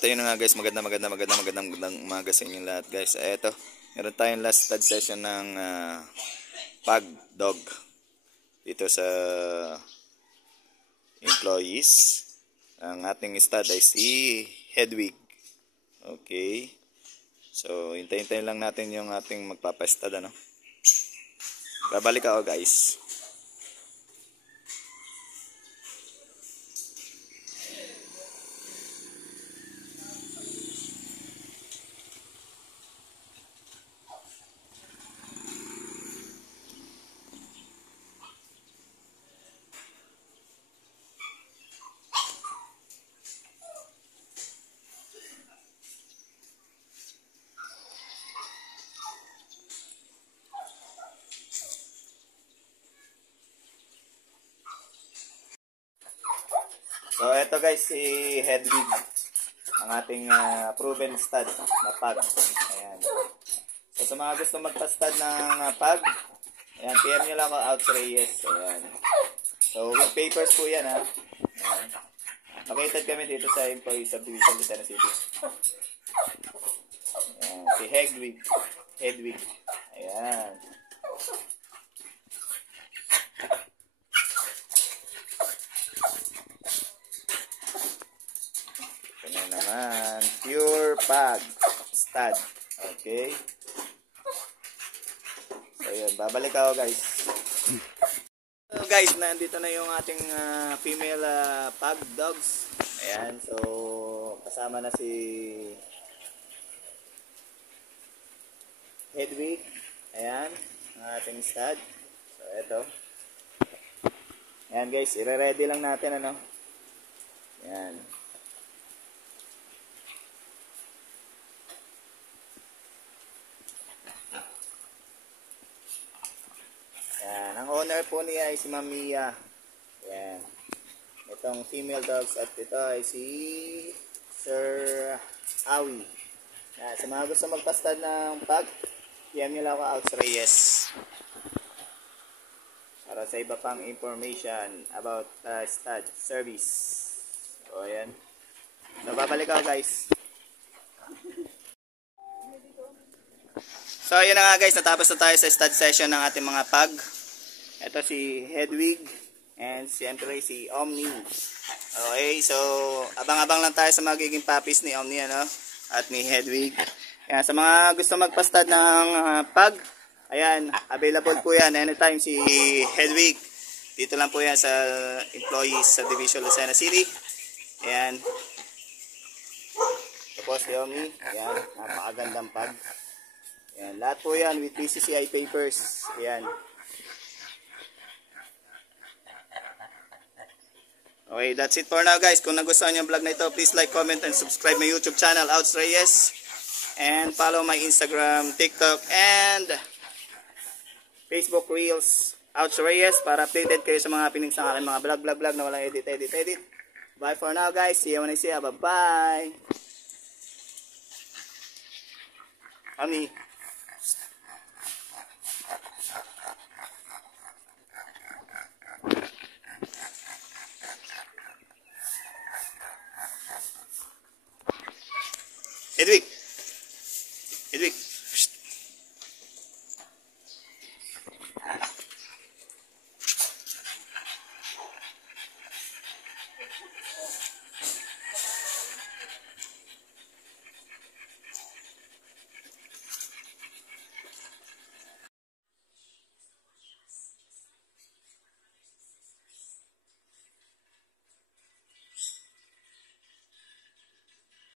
At ayun nga guys, magandang umaga sa inyo lahat guys. Eto, meron tayong last stud session ng pug dog dito sa employees. Ang ating stud ay si Hedwig. Okay. So, hintayin lang natin yung ating magpapastad, ano. Babalik ako guys. So, eto guys, si Hedwig, ang ating proven stud na pug. Ayan. So, sa mga gusto magpa-stud ng pug, ayan, PM nyo lang ako, Outs Reyes. Ayan. So, with papers po yan, ha. Ayan. Located kami dito sa Employee Subdivision, Lucena City. Ayan. Si Hedwig. Ayan. Ano naman, pure pug stud. Okay. So yun, babalik ako guys. So guys, nandito na yung ating female pug dogs. Ayan, so kasama na si Hedwig. Ayan, ang ating stud. So eto. Ayan guys, i-ready lang natin, ano. Ayan. Ayan, ang owner po niya ay si Ma'am Mia. Ayan. Itong female dogs at ito ay si Sir Awi. Ayan, sa mga gusto magpastad ng pug, PM nyo lang ako, Outs Reyes. Para sa iba pang information about stud service. So, ayan. So, babalik ako guys. So, yun na nga guys, natapos na tayo sa stud session ng ating mga pug. Ito si Hedwig and siyempre si Omni. Okay, so abang-abang lang tayo sa magiging puppies ni Omni, ano, at ni Hedwig. Ayan, sa mga gusto magpastad ng pug, ayan, available po yan anytime si Hedwig. Dito lang po yan sa Employees Subdivision, Lucena City. Ayan. Tapos si Omni, ayan, napakagandang pug. Ayan, lahat po yan with PCCI papers. Ayan. Okay, that's it for now guys. Kung nagustuhan niyo ang vlog na ito, please like, comment, and subscribe my YouTube channel, Outs Reyes. And follow my Instagram, TikTok, and Facebook Reels, Outs Reyes, para updated kayo sa mga happenings sa aking mga vlog na walang edit. Bye for now guys. See you when I see you. Bye-bye. Honey. Hedwig.